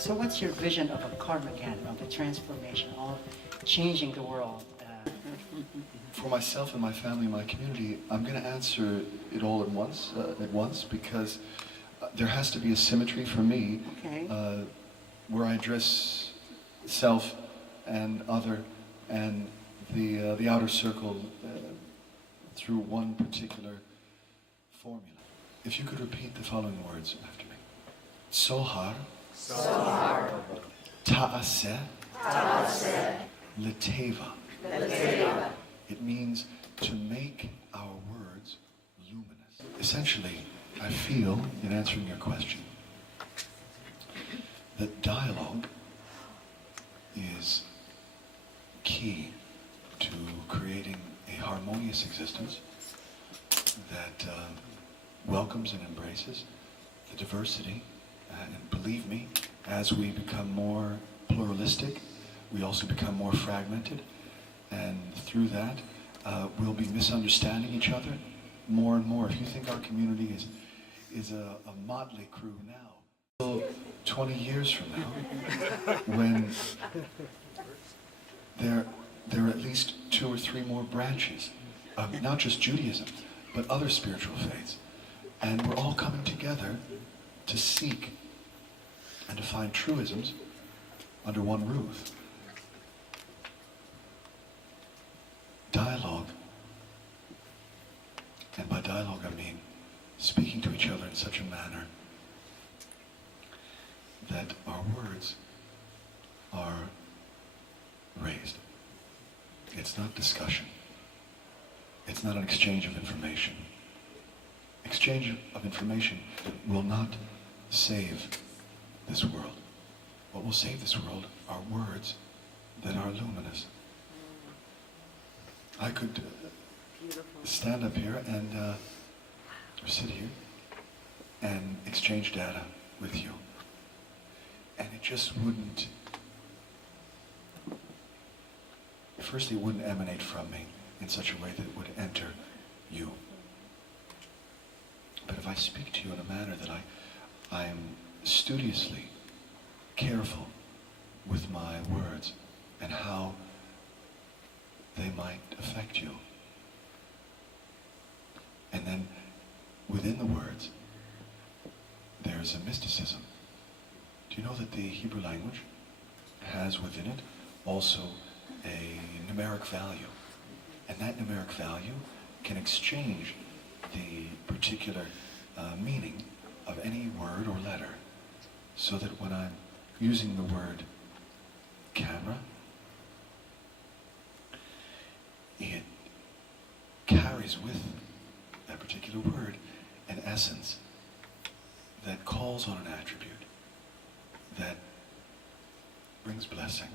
So what's your vision of a Karmageddon, of a transformation, of changing the world? For myself and my family and my community, I'm going to answer it all at once, because there has to be a symmetry for me, Okay. where I address self and other and the outer circle through one particular formula. If you could repeat the following words after me. Sohar. Sohar. Ta'aseh. Ta'aseh. Leteva. Leteva. It means to make our words luminous. Essentially, I feel, in answering your question, that dialogue is key to creating a harmonious existence that welcomes and embraces the diversity. And believe me, as we become more pluralistic, we also become more fragmented. And through that, we'll be misunderstanding each other more and more. If you think our community is a motley crew now, 20 years from now, when there are at least 2 or 3 more branches of not just Judaism, but other spiritual faiths. And we're all coming together to seek and to find truisms under one roof. Dialogue, and by dialogue I mean speaking to each other in such a manner that our words are raised. It's not discussion. It's not an exchange of information. Exchange of information will not save this world. What will save this world are words that are luminous. I could stand up here and or sit here and exchange data with you, and it just wouldn't. Firstly, it wouldn't emanate from me in such a way that it would enter you. But if I speak to you in a manner that I am studiously careful with my words and how they might affect you. And then within the words, there's a mysticism. Do you know that the Hebrew language has within it also a numeric value? And that numeric value can exchange the particular meaning of any word or letter, so that when I'm using the word camera, it carries with that particular word an essence that calls on an attribute that brings blessing.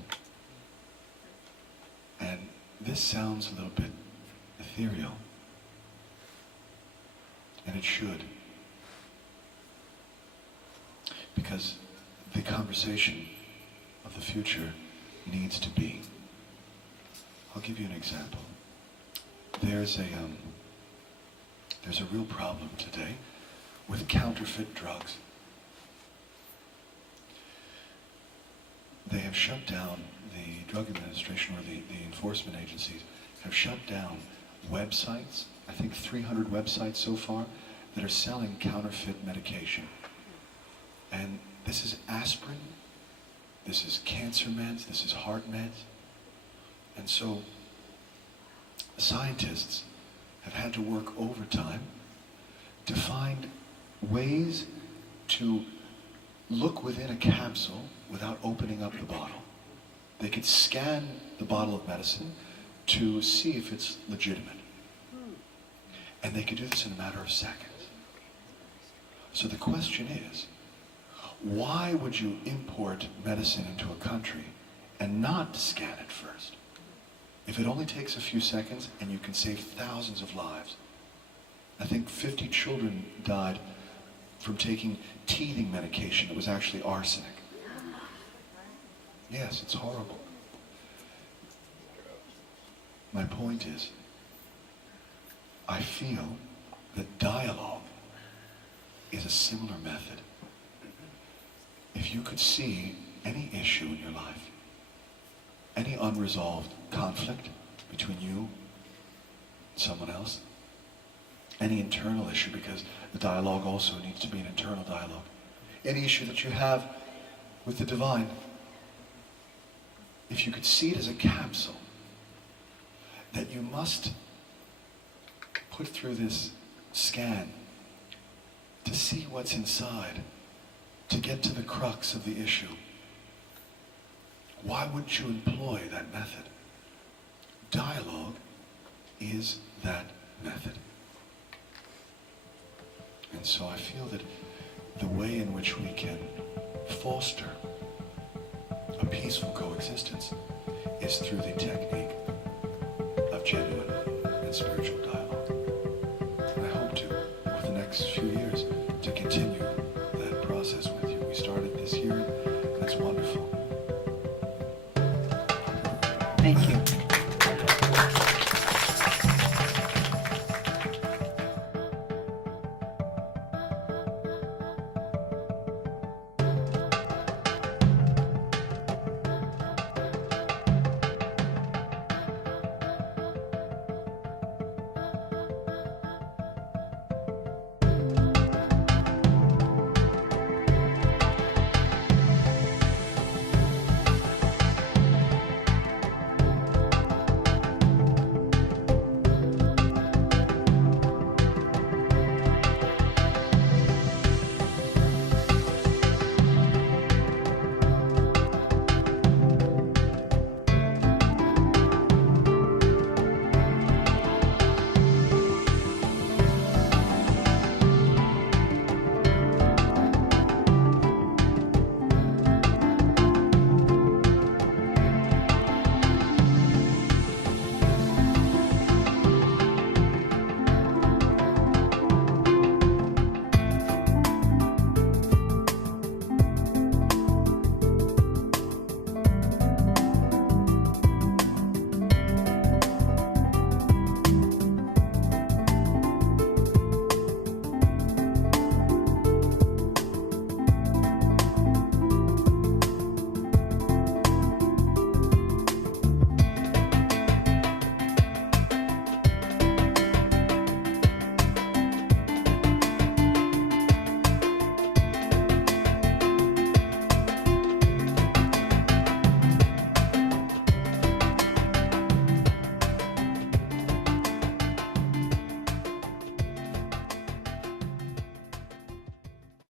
And this sounds a little bit ethereal, and it should, because the conversation of the future needs to be. I'll give you an example. There's a real problem today with counterfeit drugs. They have shut down, the Drug Administration or the enforcement agencies have shut down websites, I think 300 websites so far, that are selling counterfeit medication. And this is aspirin, this is cancer meds, this is heart meds. And so scientists have had to work overtime to find ways to look within a capsule without opening up the bottle. They could scan the bottle of medicine to see if it's legitimate. And they could do this in a matter of seconds. So the question is, why would you import medicine into a country and not scan it first? If it only takes a few seconds and you can save thousands of lives. I think 50 children died from taking teething medication that was actually arsenic. Yes, it's horrible. My point is, I feel that dialogue is a similar method. if you could see any issue in your life, any unresolved conflict between you and someone else, any internal issue, because the dialogue also needs to be an internal dialogue, any issue that you have with the divine, if you could see it as a capsule that you must put through this scan to see what's inside, to get to the crux of the issue, why wouldn't you employ that method? Dialogue is that method. And so I feel that the way in which we can foster a peaceful coexistence is through the technique of genuine and spiritual dialogue. And I hope to, over the next few years, to continue that process with you. We started this year, and it's wonderful. Thank you.